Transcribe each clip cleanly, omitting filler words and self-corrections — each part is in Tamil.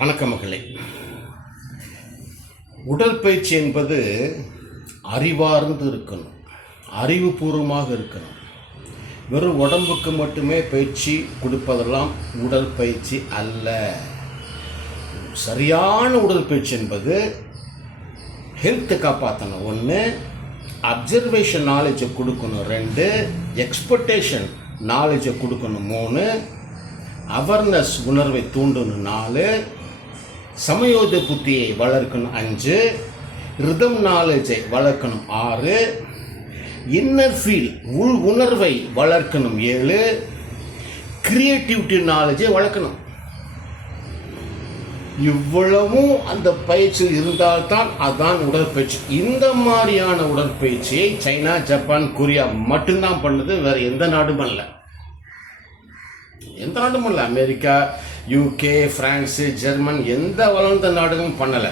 வணக்க மக்களே. உடற்பயிற்சி என்பது அறிவார்ந்து இருக்கணும், அறிவுபூர்வமாக இருக்கணும். வெறும் உடம்புக்கு மட்டுமே பயிற்சி கொடுப்பதெல்லாம் உடற்பயிற்சி அல்ல. சரியான உடற்பயிற்சி என்பது ஹெல்த்தை காப்பாற்றணும் 1, அப்சர்வேஷன் நாலேஜை கொடுக்கணும் 2, எக்ஸ்பெக்டேஷன் நாலேஜை கொடுக்கணும் 3, அவேர்னஸ் உணர்வை தூண்டணும் 4, சமயோத புத்தியை வளர்க்கணும் 5, ரிதம் நாலேஜை வளர்க்கணும் 6, இன்னர் ஃபீல் உள் உணர்வை வளர்க்கணும் 7, கிரியேட்டிவிட்டி நாலேஜை வளர்க்கணும். இவ்வளவும் அந்த பயிற்சி இருந்தால்தான் அதுதான் உடற்பயிற்சி. இந்த மாதிரியான உடற்பயிற்சியை சைனா, ஜப்பான், கொரியா மட்டும்தான் பண்ணுது. வேறு எந்த நாடும் அல்ல. எந்த நாடும் இல்லை. அமெரிக்கா, யூகே, ஃப்ரான்ஸு, ஜெர்மன் எந்த வளர்ந்த நாடுகளும் பண்ணலை.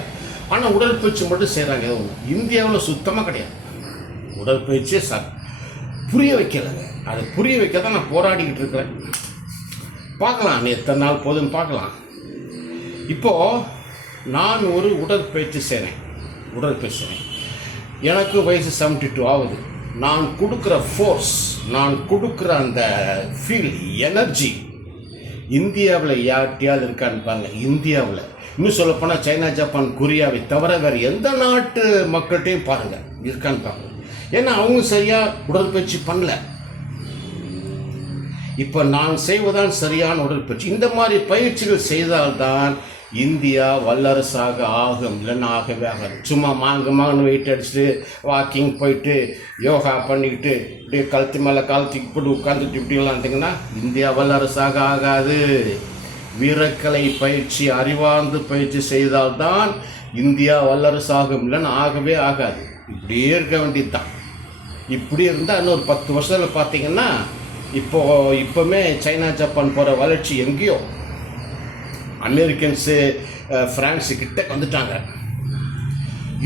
ஆனால் உடற்பயிற்சி மட்டும் செய்கிறாங்க. இந்தியாவில் சுத்தமாக கிடையாது. உடற்பயிற்சியை புரிய வைக்கலைங்க. அதை புரிய வைக்க தான் நான் போராடிக்கிட்டு இருக்கிறேன். பார்க்கலாம் எத்தனை நாள் போதுன்னு பார்க்கலாம். இப்போது நான் ஒரு உடற்பயிற்சி செய்கிறேன். எனக்கு வயசு 72 ஆகுது. நான் கொடுக்குற ஃபோர்ஸ், நான் கொடுக்குற அந்த ஃபீல், எனர்ஜி இந்தியாவில் யார்கிட்டையாவது இருக்கான்னு பாருங்க. இந்தியாவில் இன்னும் சொல்லப்போனால் சைனா, ஜப்பான், கொரியாவை தவிர வேறு எந்த நாட்டு மக்கள்கிட்டையும் பாருங்கள் இருக்கான்னு பாருங்க. ஏன்னா அவங்க சரியாக உடற்பயிற்சி பண்ணல. இப்போ நான் செய்வதான் சரியான உடற்பயிற்சி. இந்த மாதிரி பயிற்சிகள் செய்தால்தான் இந்தியா வல்லரசாக ஆகும். இல்லைன்னா ஆகவே ஆகாது. சும்மா மாங்கன்னு வெயிட் அடிச்சுட்டு வாக்கிங் போயிட்டு யோகா பண்ணிக்கிட்டு இப்படியே கழுத்து மேலே காலத்துக்கு போட்டு உட்காந்துட்டு இப்படிலாம் இருந்தீங்கன்னா இந்தியா வல்லரசாக ஆகாது. வீரக்கலை பயிற்சி, அறிவார்ந்து பயிற்சி செய்தால்தான் இந்தியா வல்லரசாகும். இல்லைன்னா ஆகவே ஆகாது. இப்படியே இருக்க வேண்டியது தான். இப்படி இருந்தால் இன்னொரு 10 வருஷத்தில் பார்த்தீங்கன்னா இப்போவுமே சைனா, ஜப்பான் போகிற வளர்ச்சி எங்கேயோ அமெரிக்கன்ஸு, ஃப்ரான்ஸு கிட்ட வந்துட்டாங்க.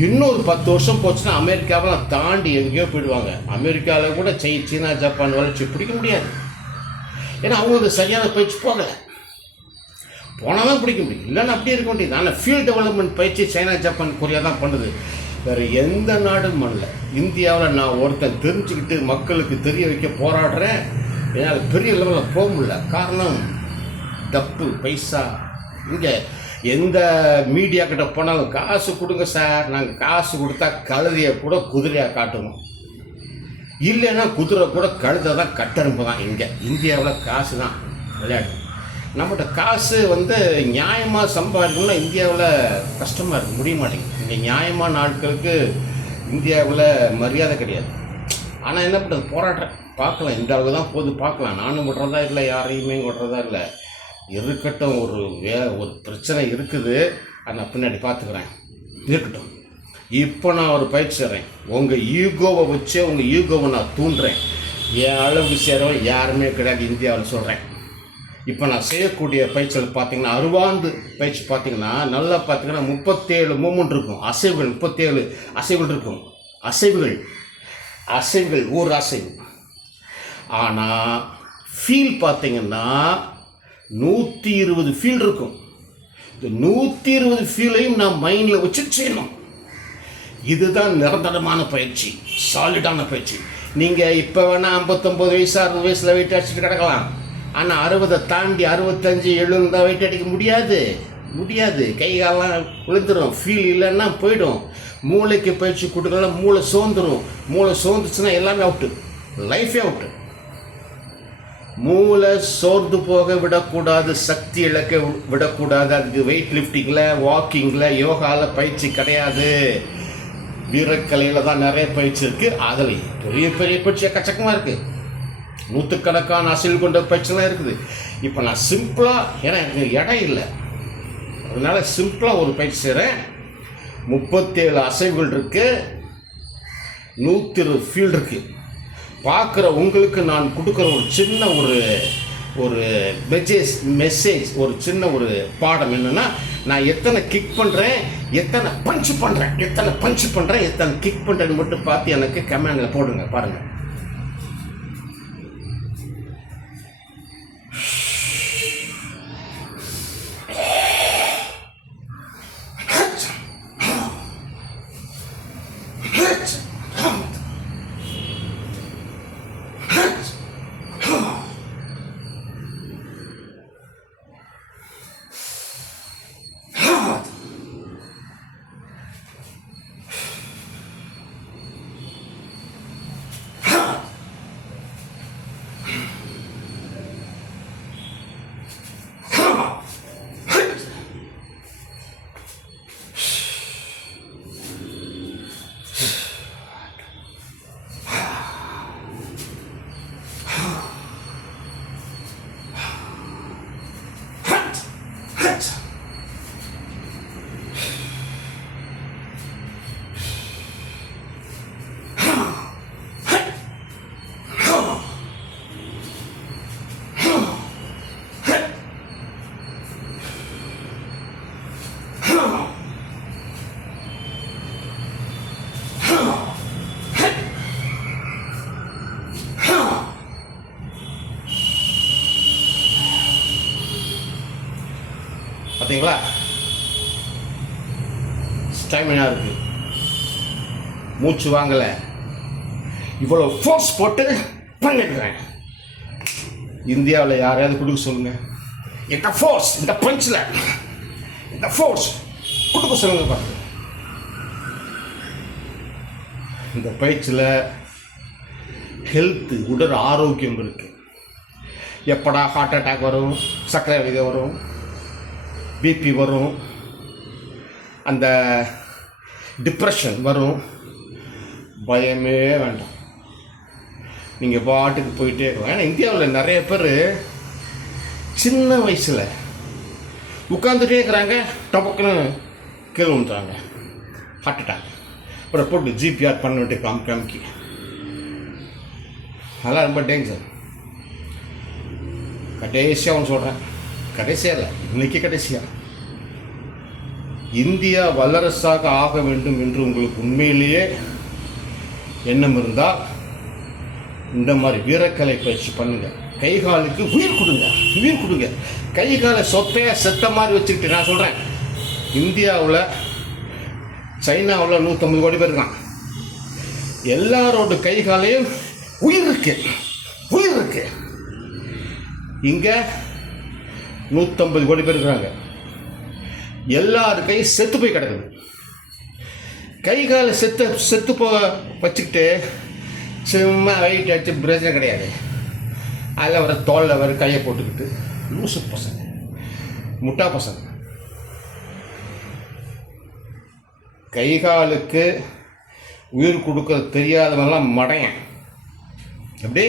இன்னொரு 10 வருஷம் போச்சுன்னா அமெரிக்காவெல்லாம் தாண்டி எங்கேயோ போயிடுவாங்க. அமெரிக்காவில் கூட சீனா, ஜப்பான் வளர்ச்சி பிடிக்க முடியாது. ஏன்னா அவங்களுக்கு சரியான பயிற்சி போகலை. போனால் தான் பிடிக்க முடியும். இல்லைன்னா அப்படியே இருக்க வேண்டியது. ஆனால் ஃபீல்ட் டெவலப்மெண்ட் பயிற்சி சைனா, ஜப்பான், கொரியா தான் பண்ணுது. வேறு எந்த நாடும் பண்ணல. இந்தியாவில் நான் ஒருத்தன் தெரிஞ்சுக்கிட்டு மக்களுக்கு தெரிய வைக்க போராடுறேன். என்னால் பெரிய லெவலில் போக முடியல. காரணம் டப்பு பைசா. இங்கே எந்த மீடியா கிட்ட போனாலும் காசு கொடுங்க சார், நாங்கள் காசு கொடுத்தா கழுதையை கூட குதிரையாக காட்டணும், இல்லைன்னா குதிரை கூட கழுதை தான், கட்டெரும்பு தான். இங்கே இந்தியாவில் காசு தான் விளையாட்டு. நம்மகிட்ட காசு நியாயமாக சம்பாதிக்கணும்னா இந்தியாவில் கஷ்டமாக இருக்குது, முடிய மாட்டேங்குது. இங்கே நியாயமான ஆட்களுக்கு இந்தியாவில் மரியாதை கிடையாது. ஆனால் என்ன பண்ணுறது, போராடுறேன். பார்க்கலாம், இந்த அளவுக்கு தான் போது பார்க்கலாம். நானும் விடுறதா இல்லை, யாரையுமே விடுறதா இல்லை. இருக்கட்டும், ஒரு பிரச்சனை இருக்குது, அதை நான் பின்னாடி பார்த்துக்கிறேன், இருக்கட்டும். இப்போ நான் ஒரு பயிற்சி செய்கிறேன். உங்கள் ஈகோவை வச்சு உங்கள் ஈகோவை நான் தூண்டுறேன். என் அளவுக்கு செய்கிறவன் யாருமே கிடையாது இந்தியாவில் சொல்கிறேன். இப்போ நான் செய்யக்கூடிய பயிற்சிகள் பார்த்தீங்கன்னா, அறுவாந்து பயிற்சி பார்த்தீங்கன்னா நல்லா பார்த்தீங்கன்னா 37 மூமெண்ட் இருக்கும். அசைவுகள் 37 அசைவுகள் இருக்கும். அசைவுகள் ஒரு அசைவு. ஆனால் ஃபீல் பார்த்தீங்கன்னா 120 ஃபீல் இருக்கும். இந்த 120 ஃபீலையும் நான் மைண்டில் வச்சு செய்யணும். இதுதான் நிரந்தரமான பயிற்சி, சாலிடான பயிற்சி. நீங்கள் இப்போ வேணால் 59 வயசு 60 வயசில் வெயிட் அடிச்சுட்டு கிடக்கலாம். ஆனால் 60 தாண்டி 65 70 வெயிட் அடிக்க முடியாது. கை காலெலாம் விழுந்துடும். ஃபீல் இல்லைன்னா போயிடும். மூளைக்கு பயிற்சி கொடுக்கலாம், மூளை சோர்ந்துடும். மூளை சோர்ந்துச்சுன்னா எல்லாமே அவுட்டு, லைஃபே அவுட்டு. மூளை சோர்ந்து போக விடக்கூடாது, சக்தி இழக்க விடக்கூடாது. அதுக்கு வெயிட் லிஃப்டிங்கில், வாக்கிங்கில், யோகாவில் பயிற்சி கிடையாது. வீரக்கலையில் தான் நிறைய பயிற்சி இருக்குது. அதில் பெரிய பயிற்சி எக்கச்சக்கமாக இருக்குது. நூற்றுக்கணக்கான அசைவு கொண்ட பயிற்சிலாம் இருக்குது. இப்போ நான் சிம்பிளாக, ஏன்னா எனக்கு இடம் இல்லை, அதனால் சிம்பிளாக ஒரு பயிற்சி செய்கிறேன். 37 அசைவுகள் இருக்குது, 120 ஃபீல்டு இருக்குது. பார்க்குற உங்களுக்கு நான் கொடுக்குற ஒரு சின்ன ஒரு மெசேஜ், ஒரு சின்ன ஒரு பாடம் என்னென்னா, நான் எத்தனை கிக் பண்ணுறேன், எத்தனை பஞ்ச் பண்ணுறேன், எத்தனை கிக் பண்ணுறேன்னு மட்டும் பார்த்து எனக்கு கமெண்டில் போடுங்க. பாருங்கள். பார்த்தீங்களா? ஸ்டாமினா இருக்கு, மூச்சு வாங்கலை, இவ்வளோ ஃபோர்ஸ் போட்டு பண்ணிடுறேன். இந்தியாவில் யாரையாவது கொடுக்க சொல்லுங்க, இந்த ஃபோர்ஸ், இந்த பஞ்சில் இந்த ஃபோர்ஸ் கொடுக்க சொல்லுங்க. பாருங்க, இந்த பயிற்சியில் ஹெல்த்து, உடல் ஆரோக்கியம் இருக்கு. எப்படா ஹார்ட் அட்டாக் வரும், சர்க்கரை விதை வரும், பிபி வரும், அந்த டிப்ரெஷன் வரும், பயமே வேண்டாம். நீங்கள் பாட்டுக்கு போயிட்டே இருக்கலாம். ஏன்னா இந்தியாவில் நிறைய பேர் சின்ன வயசில் உட்காந்துட்டே இருக்கிறாங்க, டபக்குன்னு கீழே விழுந்துறாங்க, ஹார்ட் அட்டாக். அப்புறம் போட்டு ஜிபிஆர் பண்ணிட்டு காமிக்கி, அதெல்லாம் ரொம்ப டேஞ்சர். கடைசியாக ஒன்று சொல்கிறேன், கடைசியாக இல்லை, இன்னைக்கு கடைசியாக, இந்தியா வல்லரசாக ஆக வேண்டும் என்று உங்களுக்கு உண்மையிலேயே எண்ணம் இருந்தால் இந்த மாதிரி வீரக்கலை பயிற்சி பண்ணுங்க. கை காலுக்கு உயிர் கொடுங்க, உயிர் கொடுங்க. கை காலை சொத்தையாக செத்த மாதிரி வச்சுக்கிட்டு நான் சொல்கிறேன், இந்தியாவில் சைனாவில் 150 கோடி பேர் இருக்கான். எல்லாரோட கை காலையும் உயிர் இருக்கு, உயிர் இருக்கு. இங்கே 150 கோடி பேர் இருக்கிறாங்க, எல்லாரு கை செத்து போய் கிடக்குது. கை காலை செத்து வச்சுக்கிட்டு சும்மா வெயிட் அடிச்சு பிரச்சனை கிடையாது. அதில் வர தோளில் வர கையை போட்டுக்கிட்டு லூசு பசங்க, முட்டா பசங்க. கை காலுக்கு உயிர் கொடுக்க தெரியாதவெல்லாம் மடையன். எப்படி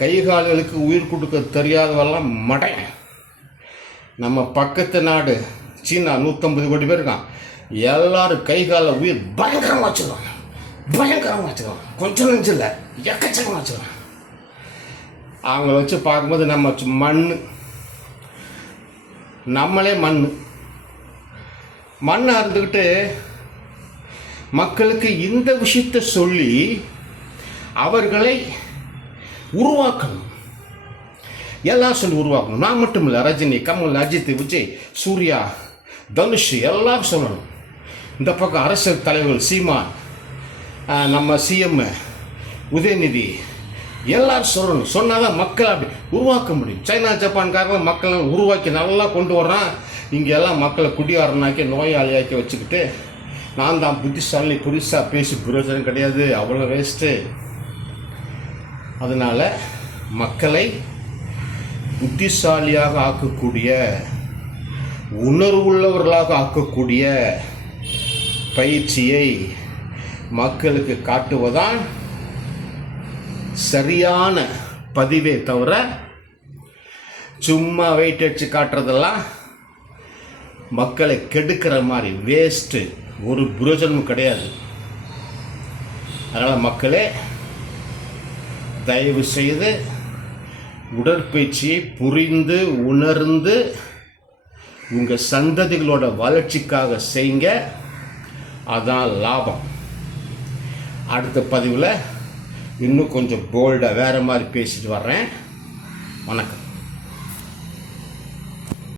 கை கால்களுக்கு உயிர் கொடுக்க தெரியாதவெல்லாம் மடையன். நம்ம பக்கத்து நாடு சீனா 150 கோடி பேர் இருக்கான். எல்லாரும் கை காலில் உயிர் பயங்கரமாக வச்சுருவாங்க, பயங்கரமாக வச்சுருவாங்க. கொஞ்சம் நெஞ்சம் இல்லை, எக்கச்சக்கமாக வச்சுருவாங்க. அவங்கள வச்சு பார்க்கும்போது நம்ம மண், நம்மளே மண்ணாக இருந்துக்கிட்டு மக்களுக்கு இந்த விஷயத்தை சொல்லி அவர்களை உருவாக்கணும். எல்லாம் சொல்லி உருவாக்கணும். நான் மட்டும் இல்லை, ரஜினி, கமல், அஜித், விஜய், சூர்யா, தனுஷ் எல்லாரும் சொல்லணும். இந்த பக்கம் அரசியல் தலைவர்கள் சீமான், நம்ம சிஎம் உதயநிதி எல்லாரும் சொல்லணும். சொன்னால் தான் மக்கள் அப்படி உருவாக்க முடியும். சைனா ஜப்பான்காரங்க மக்களை உருவாக்கி நல்லா கொண்டு வர்றான். இங்கே எல்லாம் மக்களை குடியாரனாக்கி நோயாளியாக்கி வச்சுக்கிட்டு நான் தான் புத்திசாலி புதுசாக பேசி பிரயோஜனம் கிடையாது, அவ்வளோ வேஸ்ட்டு. அதனால் மக்களை புத்திசாலியாக ஆக்கக்கூடிய, உணர்வுள்ளவர்களாக ஆக்கக்கூடிய பயிற்சியை மக்களுக்கு காட்டுவதான் சரியான பதிவே தவிர சும்மா வெயிட் அடிச்சு காட்டுறதெல்லாம் மக்களை கெடுக்கிற மாதிரி வேஸ்ட்டு, ஒரு பிரயோஜனமும் கிடையாது. அதனால் மக்களே தயவு செய்து உடற்பயிற்சியை புரிந்து உணர்ந்து உங்கள் சந்ததிகளோட வளர்ச்சிக்காக செய்யுங்க. அதான் லாபம். அடுத்த பதிவில் இன்னும் கொஞ்சம் போல்டாக வேறு மாதிரி பேசிட்டு வர்றேன். வணக்கம்.